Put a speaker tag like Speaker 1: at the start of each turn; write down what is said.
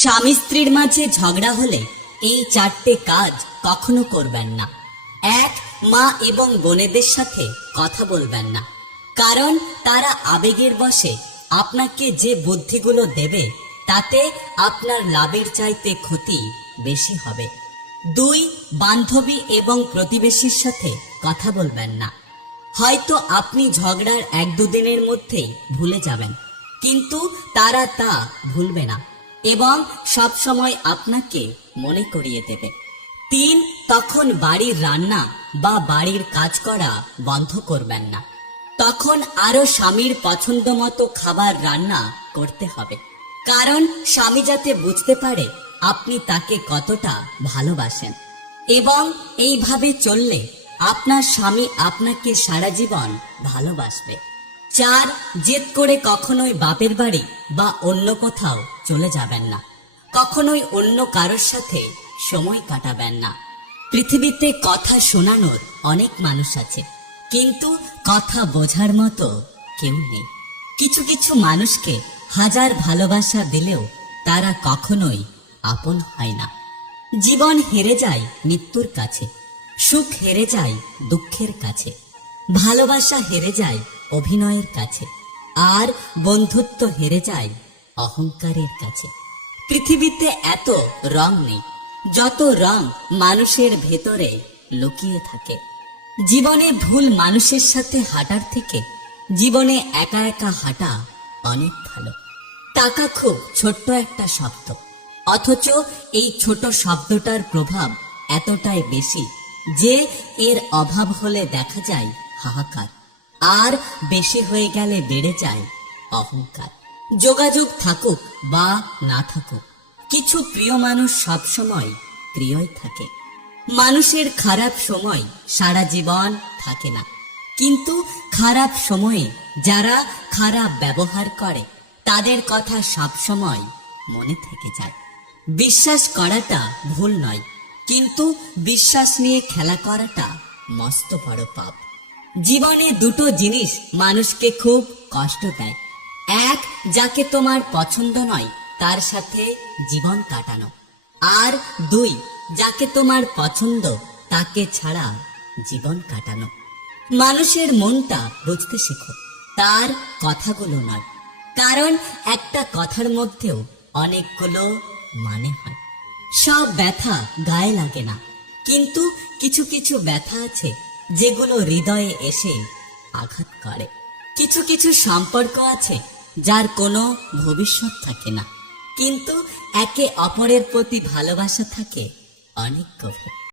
Speaker 1: স্বামী স্ত্রীর মাঝে ঝগড়া হলে এই চারটে কাজ কখনো করবেন না। এক, মা এবং বোনেদের সাথে কথা বলবেন না। কারণ তারা আবেগের বশে আপনাকে যে বুদ্ধিগুলো দেবে, তাতে আপনার লাভের চাইতে ক্ষতি বেশি হবে। দুই, বান্ধবী এবং প্রতিবেশীর সাথে কথা বলবেন না। হয়তো আপনি ঝগড়ার এক দুদিনের মধ্যেই ভুলে যাবেন, কিন্তু তারা তা ভুলবে না। এবং সব সময় আপনাকে মনে করিয়ে দেবে। তিন, তখন বাড়ির রান্না বা বাড়ির কাজ করা বন্ধ করবেন না। তখন আরও স্বামীর পছন্দ মতো খাবার রান্না করতে হবে। কারণ স্বামী যাতে বুঝতে পারে আপনি তাকে কতটা ভালোবাসেন। এবং এইভাবে চললে আপনার স্বামী আপনাকে সারা জীবন ভালোবাসবে। চার, জেদ করে কখনোই বাপের বাড়ি বা অন্য কোথাও চলে যাবেন না। কখনোই অন্য কারোর সাথে সময় কাটাবেন না। পৃথিবীতে কথা শোনানোর অনেক মানুষ আছে, কিন্তু কথা বোঝার মতো কেউ নেই। কিছু কিছু মানুষকে হাজার ভালোবাসা দিলেও তারা কখনোই আপন হয় না। জীবন হেরে যায় মৃত্যুর কাছে, সুখ হেরে যায় দুঃখের কাছে, ভালোবাসা হেরে যায় অভিনয়ের কাছে। আর বন্ধুত্ব হেরে যায় অহংকারের কাছে। পৃথিবীতে এত রং নেই, যত রং মানুষের ভেতরে লুকিয়ে থাকে। জীবনে ভুল মানুষের সাথে হাঁটার থেকে জীবনে একা একা হাঁটা অনেক ভালো। টাকা খুব ছোট্ট একটা শব্দ, অথচ এই ছোট শব্দটার প্রভাব এতটাই বেশি যে এর অভাব হলে দেখা যায় হাহাকার। আর বেশি হয়ে গেলে বেড়ে যায় অহংকার। যোগাযোগ থাকুক বা না থাকুক, কিছু প্রিয় মানুষ সব সময় প্রিয়ই থাকে। মানুষের খারাপ সময় সারা জীবন থাকে না। কিন্তু খারাপ সময়ে যারা খারাপ ব্যবহার করে, তাদের কথা সব সময় মনে থেকে যায়। বিশ্বাস করাটা ভুল নয়, কিন্তু বিশ্বাস নিয়ে খেলা করাটা মস্ত বড় পাপ। জীবনে দুটো জিনিস মানুষকে খুব কষ্ট দেয়। এক, যাকে তোমার পছন্দ নয়, তার সাথে জীবন কাটানো। আর দুই, যাকে তোমার পছন্দ, তাকে ছাড়া জীবন কাটানো। মানুষের মনটা বুঝতে শেখো, তার কথাগুলো নয়। কারণ একটা কথার মধ্যেও অনেকগুলো মানে হয়। সব ব্যথা গায়ে লাগে না। কিন্তু কিছু কিছু ব্যথা আছে যেগুলো হৃদয়ে এসে আঘাত করে। কিছু কিছু সম্পর্ক আছে যার কোনো ভবিষ্যৎ থাকে না। কিন্তু একে অপরের প্রতি ভালোবাসা থাকে অনেক গভীর।